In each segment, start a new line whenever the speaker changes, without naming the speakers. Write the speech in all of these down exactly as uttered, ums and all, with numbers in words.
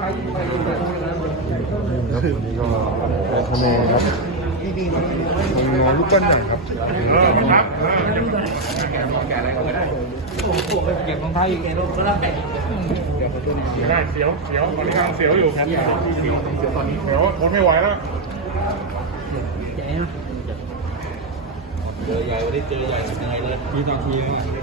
ครับวันนี้ก็เป็นคะแนนครับมีงอลูกปั้นหน่อยครับ
เออครับ
เก็บรองเท้าอีกก็ได้
ได้เสียวเสียวตอนนี้กำลังเสียวอยู่ครับเสียวเสียวตอนนี้เสียวทนไม่ไหวแล้ว
ใหญ่นะเจอใหญ่วันนี้เจอใหญ่ยังไงเลยทีต่อที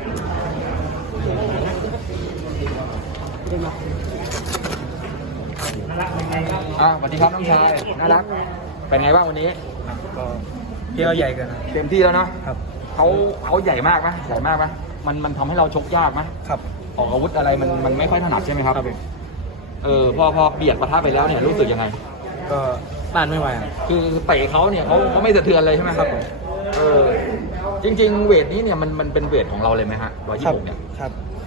อ่ะสวัสดีครับน้องชายน่ารักเป็นไงบ้างวันนี้
ก็เที่ยวใหญ่กัน
เต็มที่แล้วเนาะครับเขาเขาใหญ่มากไหมใหญ่มากไหมมันมันทำให้เราชกยากไหม
ครับ
ออกอาวุธอะไรมันมันไม่ค่อยถนัดใช่ไหมครับเออพอพอเบียดปะทะไปแล้วเนี่ยรู้สึกยังไง
ก็ต้านไม่ไหว
คือเตะเขาเนี่ยเขาเขาไม่สะเทือนเลยใช่ไหมครับเออจริงๆเวทนี้เนี่ยมันมันเป็นเวทของเราเลยไหมฮะร้อยยี่สิบหกเนี่ย
ครับ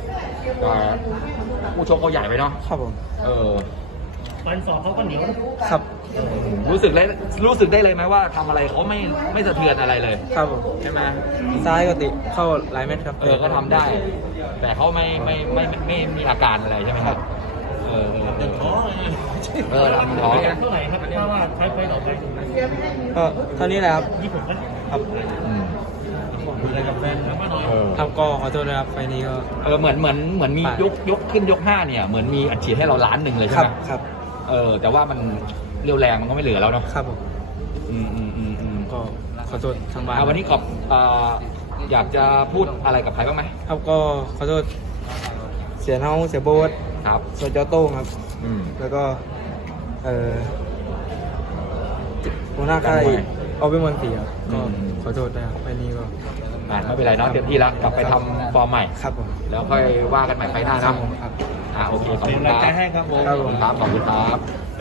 ผู้ชกเขาใหญ่ไปเนาะ
ครับผม
เออ
ฟันศอกเขาก็เหนียว
ครับ
รู้สึกเลยรู้สึกได้เลยไหมว่าทำอะไรเขาไม่ไม่สะเทือนอะไรเลย
ครับผม
ใช่ไหม
ซ้ายก็ติเข้าหลายเม็ดครับ
เออก็ทำได้แต่เขาไม่ไม่ไม่ไม่มีอาการอะไรใช่ไหมครับเออเดินท้อเออลำท้อ
เท่าไหร่ครับถ้าว่าใช้ไฟต่อไป
ก็เท่านี้แหละครับ
ยี่สิบ
ครับ
อะไรกับแฟน
ครับก็ขอโทษนะครับไฟนี้ก็
เออเหมือนเหมือนเหมือนมียกยกขึ้นยกห้าเนี่ยเหมือนมีอัดฉีดให้เราล้านหนึ่งเลยใช่ไหม
ครับ
เออแต่ว่ามันเรียวแรงมันก็ไม่เหลือแล้วเนาะ
ครับผม
อืมอืมอืมอืม
ก็ขอโทษทางบ้าน
วันนี้ขอบอยากจะพูดอะไรกับใครบ้างไหม
ครับก็ขอโทษเสียเท้าเสียโบ๊ท
ครับ
โซเจ้าโต้งครับ
อืม
แล้วก็เอ่อหัวหน้าค่ายเอาไปมนตรีครับก็ขอโทษนะครับไปนี้ก็
ไม่เป็นไรเนาะเต็มที่แล้วกลับไปทำฟอร์มใหม่
ครับผม
แล้วค่อยว่ากันใหม่ไฟหน้าครับอ่าโอเคขอบคุณครับ
ครับผม
ขอบคุณครับขอบคุณครับ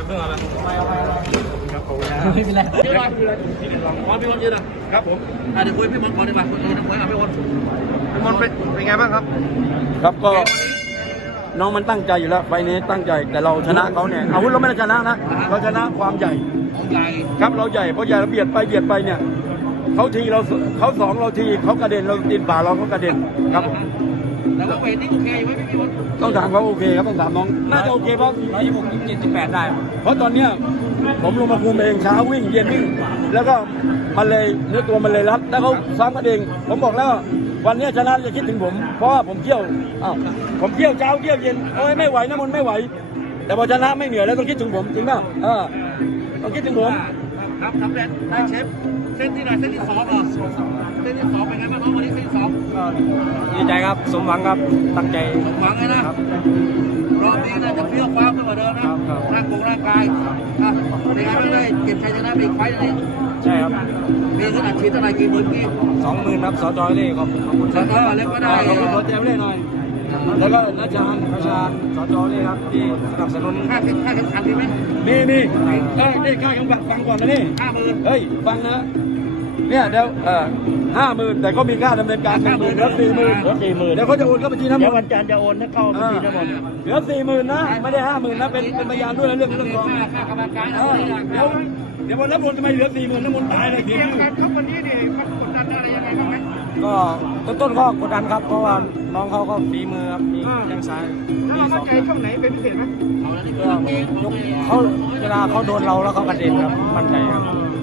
ไม่เป็นไรยืนหน่อยขอพี่มนต์ยืนหน่อยครับผมเดี๋ยวคุยพี่มนต์ก่อนดีกว่าคุยคุยกับพี่มนต์พี่มนต์เป็นเป็นไงบ้างครับ
ครับก็น้องมันตั้งใจอยู่แล้วไฟนี้ตั้งใจแต่เราชนะเขาเนี่ยอาวุธเราไม่ได้ชนะนะเราชนะความใหญ่ครับเราใหญ่เพราะใหญ่เราเบียดไปเบียดไปเนี่ยเขาทีเราเขาสองเราทีเขากระเด็นเราตีนป่าเราเขากระเด็นครับผม
แล้วก็เวทนี่โอเคไหมพี่มนต์
ต้องถามเขาโอเคครับต้องถามน้องน่าจะโอเคเพราะ
ร้อยยี่สิบหกเจ็ดสิบแปดได้
เพราะตอนเนี้ยผมลงมาคุมเองเช้าวิ่งเย็นวิ่งแล้วก็มันเลยเนื้อตัวมันเลยรัดแล้วเขาซ้ำกันเองผมบอกแล้ววันนี้ชนะจะคิดถึงผมเพราะว่าผมเที่ยวอ้าวผมเที่ยวเช้าเที่ยวเย็นโอ้ยไม่ไหวนะมันไม่ไหวแต่พอชนะไม่เหนื่อยแล้วต้องคิดถึงผมจริงป่ะเออต้องคิดถึงผม
ครับสำเร็จได้เชฟเส้นที่ไหนเส้นที่สองเหรอเส้นที่สองเป็นไงบ้างครับวันนี้เส้นที่สอง
ดีใจครับสมหวังครับตั้งใจ
สมหวังเลยนะรอบนี้น่าจะเฟี้ยวฟ้าวขึ้นกว่าเดิมนะร่างกงร่างกายนะในงานไม่ได้เก็บชัยชนะไปอีกไฟล์นึง
ใช่ครับ
มีเงินอัดฉีดเท่าไหร่กี่หมื่นกี่
สองหมื่นครับสจอยเล่ขอบคุณ
สจอยเล่ก็ได้
ขอบคุณสจอยเล่หน่อยแล้วก็อาจารย์
อาจารย์สจเล่ครับที่สนับสนุน
ค่าเข็มค่าเข็มขัดมีไหม
นี่นี่เอ้ยนี่ค่าเข็มขัดฟังก่อนนะนี่
ห้าหมื่น
เฮ้ยฟังนะเนี่ยเดี๋ยวเออห้าหมื่นแต่ก็มีค่าดำเนินการหนึ่งหมื่นเหลือสี่หมื่นเหลือสี่หมื่นเดี๋ยวเขาจะโอนเข้าบัญชีน้ำมัน
วันจันทร์จะโอนให้เข้าบัญชีน้ำมัน
เหลือสี่หมื่นนะไม่ได้ห้าหมื่นนะเป็นเป็นพยานด้วยเรื่องเรื่องของ
ค่ากรรมการ
เดี๋ยวเดี๋ยววันน้ำมนต์ทำไมเหลือสี่หมื่นน้ำมนต์ตายเลยเดี๋ยว
การชกวันนี้ดิมันกดดันอะไรยังไงบ้างไหม
ก็ต้นต้นก็กดดันครับเพราะว่าน้องเขาก็ฝีมือครับมีแข้งซ้าย
แล้วเรามั่นใจช่วงไหนเป็นพิเศษไหม
ก็ยกเขาเวลาเขาโดนเราแล้วเขากระเด็นครับมั่นใจครับ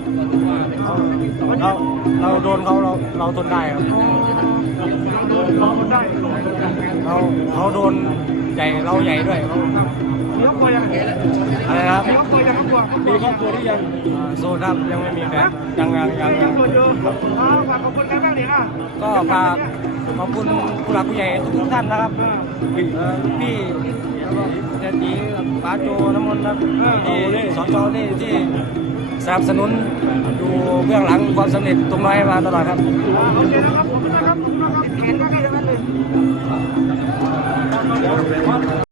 เราเราโดนเขาเราเราทนได้ครับ
เราทนได้
เราเขาโดนใหญ่เราใหญ่ด้วยเขา
มีครอบครัวยัง
อะไรครับ
มีครอบครัวยังครอบครัว
มีครอบครัวที่ยัง
โซดับยังไม่มีแฟนยังยังยัง
ยังตัวอยู่ฝากขอบคุณกันบ้างดินะ
ก็ฝากขอบคุณผู้หลักผู้ใหญ่ทุกท่านนะครับพี่เจตีป้าโจน้ำมนต์ครับที่สจนี่ที่สนับสนุนอยู่เบื้องหลังความสำเร็จตรงนี้มาตลอดครับ
โอเคนะครับผมนะครับผมนะครับเห็นว่าใครจะมาเลย